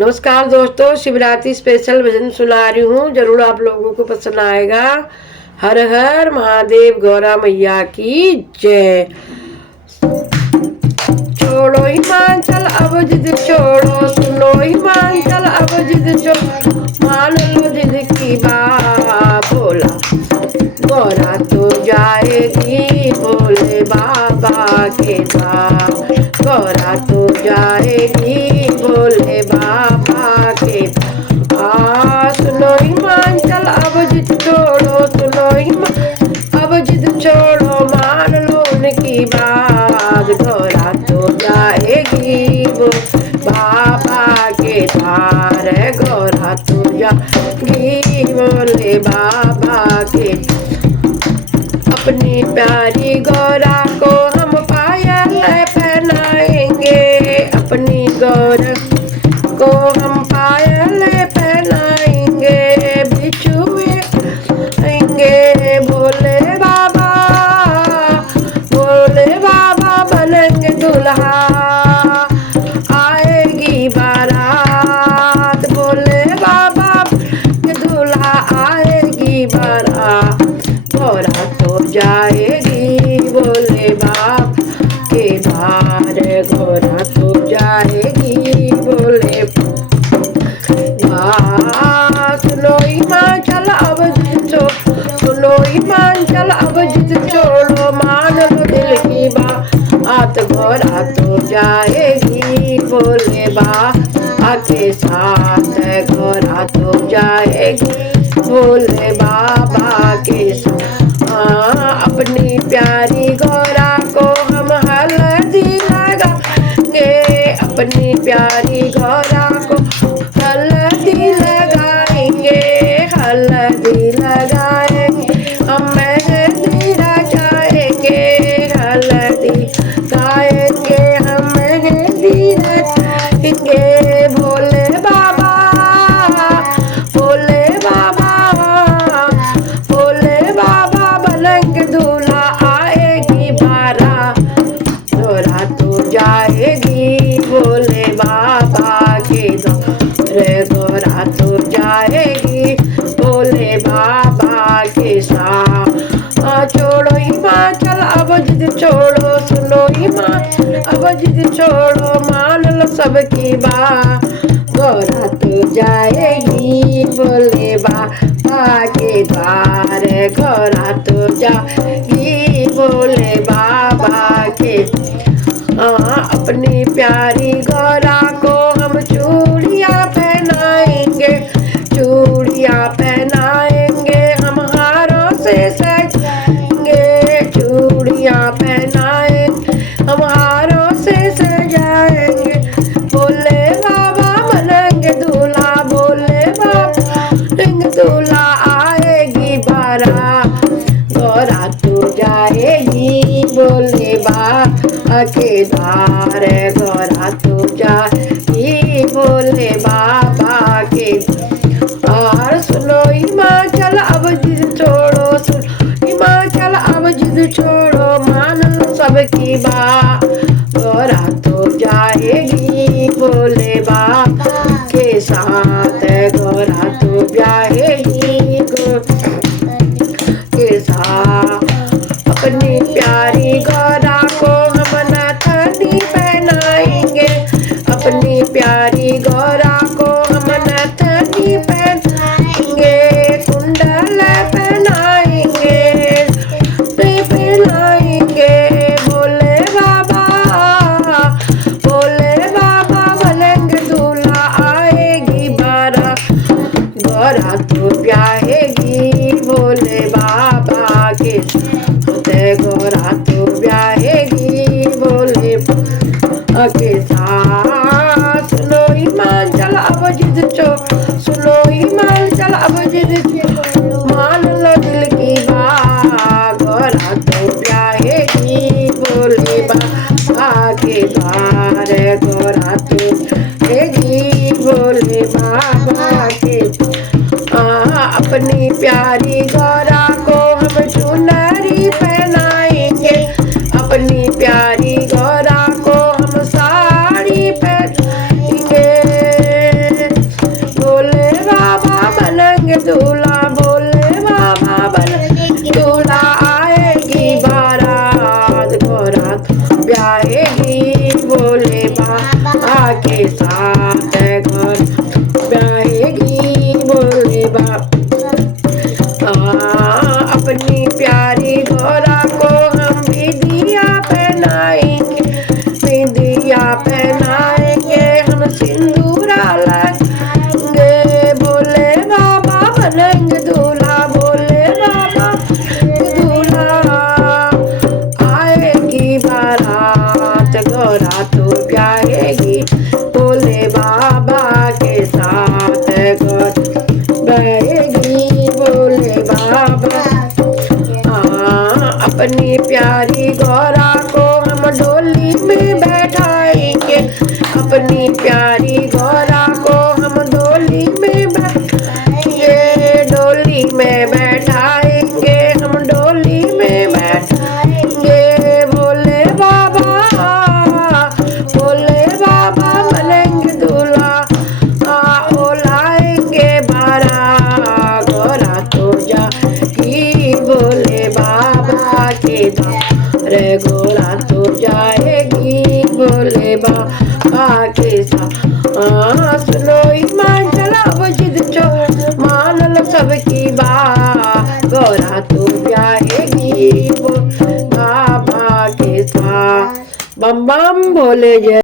नमस्कार दोस्तों, शिवरात्रि स्पेशल भजन सुना रही हूँ, जरूर आप लोगों को पसंद आएगा। हर हर महादेव, गौरा मैया की जय। छोड़ो हिमाचल अब जिद छोड़ो, सुनो हिमाचल अब जिद छोड़ो, मान लो जिद की बात। बोला गौरा तो जाएगी भोले बाबा के द्वार, गौरा तो जाएगी भोले बाबा के। सुनो हिमाचल अब जिद छोड़ो, सुनो हिमाचल अब जिद छोड़ो, मान लो उनकी बात। गौरा तो जाएगी वो बाबा के द्वार, गौरा तो जाएगी भोले बाबा के। अपनी प्यारी गौरा को हम पायल पहनाएंगे, अपनी गौरा को हम पायल पहनाएंगे, बिछुए आएंगे भोले बाबा, भोले बाबा बनेंगे दुल्हा। आएगी बारात भोले बाबा के दुल्हा, आएगी बारात। गौरा तो जाएगी भोले बाबा के द्वार, गौरा तो जाएगी भोले। सुनो हिमाचल अब जिद छोड़ो, सुनो हिमाचल अब जिद छोड़ो, मान लो दिल की बात। गौरा तो जाएगी भोले बाबा के साथ, गौरा तो जाएगी भोले बाबा के साथ। अपनी प्यारी गौरा को हम हल्दी लगाएंगे, अपनी प्यारी गौरा को हल्दी लगाएंगे, हल्दी लगाएंगे, हम मेहंदी रचाएंगे, हल्दी गाएंगे, हम मेहंदी रचाएंगे। भोले बाबा, भोले बाबा, भोले बाबा बनेंगे दूल्हा, आएगी बारात। गौरा तो जाएगी भोले बाबा के द्वार, गौरा तो जाएगी भोले बाबा के साथ। छोड़ो हिमाचल अब जिद छोड़ो, सुनो हिमाचल अब जिद छोड़ो, मान लो सबकी बात। गौरा तो जाएगी भोले बाबा के द्वार, गौरा तो जाएगी भोले बाबा के। अपनी प्यारी गौरा को हम चूड़ियाँ पहनाएंगे, चूड़ियाँ पहनाएंगे, हम हारों से सजाएंगे, चूड़ियाँ पहनाएंगे, हम हारों से सजाएंगे। भोले बाबा बनेंगे दूल्हा, भोले बाबा बनेंगे दूल्हा, आएगी बारात। गौरा तो जाएगी भोले बाबा के द्वार, गौरा तो जाएगी भोले बाबा के। और सुनो हिमाचल अब जिद छोड़ो, सुनो हिमाचल अब जिद छोड़ो, मान लो सबकी बात। गौरा तो जाएगी भोले बाबा के साथ, गौरा तो जाएगी के साथ। अपनी प्यारी गौरा को हम नथनी पहनाएंगे, अपनी प्यारी गौरा को हम नथनी पहनाएंगे, कुंडल पहनाएंगे, पहनाएंगे। भोले बाबा, भोले बाबा बनेंगे दूल्हा, आएगी बारात। गौरा तो ब्याहेगी भोले बाबा के साथ, गौरा तो ब्याहेगी भोले बाबा के साथ। सुनो हिमाचल अब जिद छोड़ो, सुनो हिमाचल अब जिद छोड़ो, मान लो दिल की बात। गौरा तो ब्याहेगी भोले बाबा के द्वार, गौरा तो ब्याहेगी भोले बाबा के। अपनी प्यारी गौरा को हम चुनरी पहनाएंगे, अपनी प्यारी गौरा को हम साड़ी पहनाएंगे, बाबा के साथ गौर बहेगी भोले बाबा। अपनी प्यारी गौरा को हम डोली में बैठाएंगे, अपनी प्यारी गौरा को हम डोली में बैठाएंगे, डोली में बैठाएंगे, हम डोली में बैठाएंगे। भोले बाबा मनेंगे दूल्हा ओ लाएंगे बारा, गौरा तो जाएगी भोले बाबा के द्वार, गौरा तो जाएगी भोले बाबा के साथ। सुनो ईमान चलाओ जिद चो, मान लो सबकी बात, गौरा तो जाएगी भोले बाबा के साथ। बम बम भोले जय।